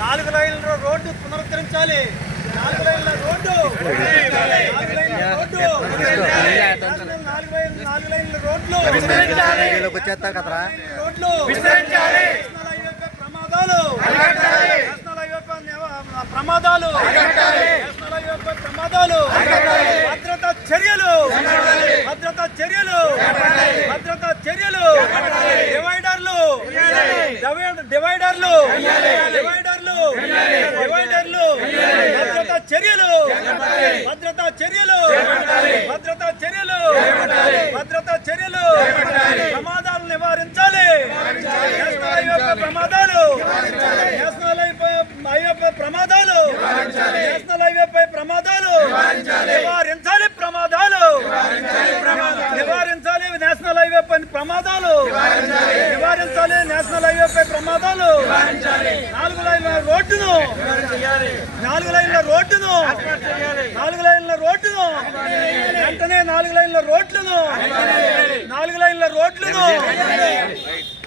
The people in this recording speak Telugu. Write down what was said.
నాలుగు లైన్ల రోడ్డు పునరుద్ధరించాలి. నాలుగు లైన్ల రోడ్డు ప్రమాదాలు భద్రతా చర్యలు డివైడర్లు భద్రతా చర్యలు ప్రమాదాలు నివారించాలి. నేషనల్ హైవేపై ప్రమాదాలు నివారించాలి. నేషనల్ హైవేపై ప్రమాదాలు నాలుగు లైన్ల రోడ్డును వెంటనే నాలుగు లైన్ల రోడ్లను